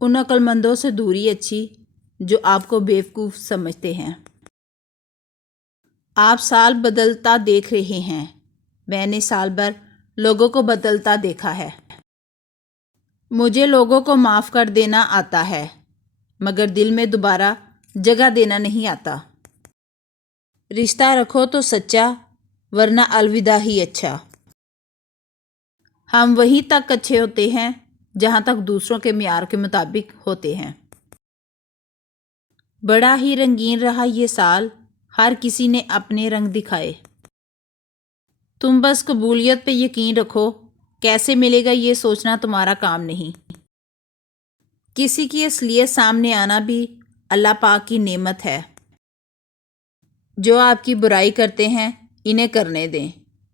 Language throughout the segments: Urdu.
ان عقلمندوں سے دوری اچھی جو آپ کو بیوقوف سمجھتے ہیں۔ آپ سال بدلتا دیکھ رہے ہیں، میں نے سال بھر لوگوں کو بدلتا دیکھا ہے۔ مجھے لوگوں کو معاف کر دینا آتا ہے، مگر دل میں دوبارہ جگہ دینا نہیں آتا۔ رشتہ رکھو تو سچا، ورنہ الوداع ہی اچھا۔ ہم وہیں تک اچھے ہوتے ہیں جہاں تک دوسروں کے معیار کے مطابق ہوتے ہیں۔ بڑا ہی رنگین رہا یہ سال، ہر کسی نے اپنے رنگ دکھائے۔ تم بس قبولیت پہ یقین رکھو، کیسے ملے گا یہ سوچنا تمہارا کام نہیں۔ کسی کی اصلیت سامنے آنا بھی اللہ پاک کی نعمت ہے۔ جو آپ کی برائی کرتے ہیں انہیں کرنے دیں،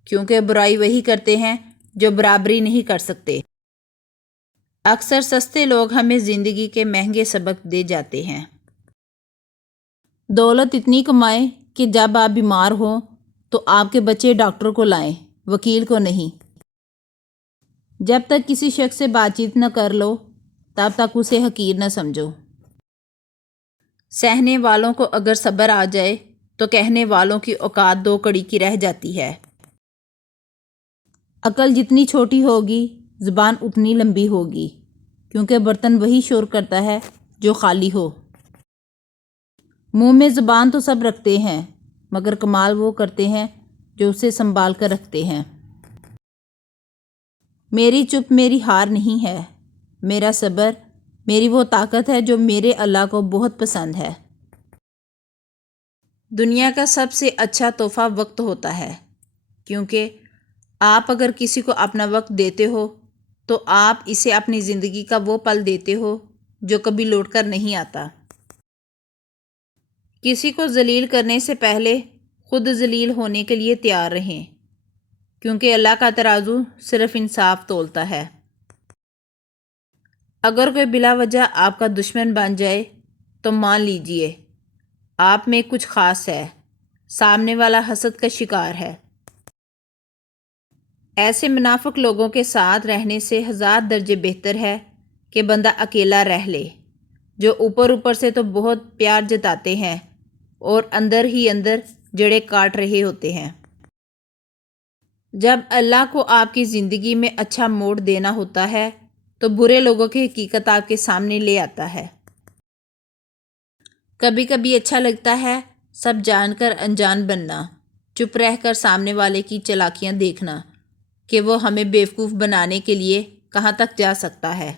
کیونکہ برائی وہی کرتے ہیں جو برابری نہیں کر سکتے۔ اکثر سستے لوگ ہمیں زندگی کے مہنگے سبق دے جاتے ہیں۔ دولت اتنی کمائیں کہ جب آپ بیمار ہوں تو آپ کے بچے ڈاکٹر کو لائیں، وکیل کو نہیں۔ جب تک کسی شخص سے بات چیت نہ کر لو تب تک اسے حقیر نہ سمجھو۔ سہنے والوں کو اگر صبر آ جائے تو کہنے والوں کی اوقات دو کڑی کی رہ جاتی ہے۔ عقل جتنی چھوٹی ہوگی زبان اتنی لمبی ہوگی، کیونکہ برتن وہی شور کرتا ہے جو خالی ہو۔ منہ میں زبان تو سب رکھتے ہیں، مگر کمال وہ کرتے ہیں جو اسے سنبھال کر رکھتے ہیں۔ میری چپ میری ہار نہیں ہے، میرا صبر میری وہ طاقت ہے جو میرے اللہ کو بہت پسند ہے۔ دنیا کا سب سے اچھا تحفہ وقت ہوتا ہے، کیونکہ آپ اگر کسی کو اپنا وقت دیتے ہو تو آپ اسے اپنی زندگی کا وہ پل دیتے ہو جو کبھی لوٹ کر نہیں آتا۔ کسی کو ذلیل کرنے سے پہلے خود ذلیل ہونے کے لیے تیار رہیں، کیونکہ اللہ کا ترازو صرف انصاف تولتا ہے۔ اگر کوئی بلا وجہ آپ کا دشمن بن جائے تو مان لیجئے آپ میں کچھ خاص ہے، سامنے والا حسد کا شکار ہے۔ ایسے منافق لوگوں کے ساتھ رہنے سے 1000 درجے بہتر ہے کہ بندہ اکیلا رہ لے، جو اوپر اوپر سے تو بہت پیار جتاتے ہیں اور اندر ہی اندر جڑیں کاٹ رہے ہوتے ہیں۔ جب اللہ کو آپ کی زندگی میں اچھا موڑ دینا ہوتا ہے تو برے لوگوں کی حقیقت آپ کے سامنے لے آتا ہے۔ کبھی کبھی اچھا لگتا ہے سب جان کر انجان بننا، چپ رہ کر سامنے والے کی چالاکیاں دیکھنا کہ وہ ہمیں بیوقوف بنانے کے لیے کہاں تک جا سکتا ہے۔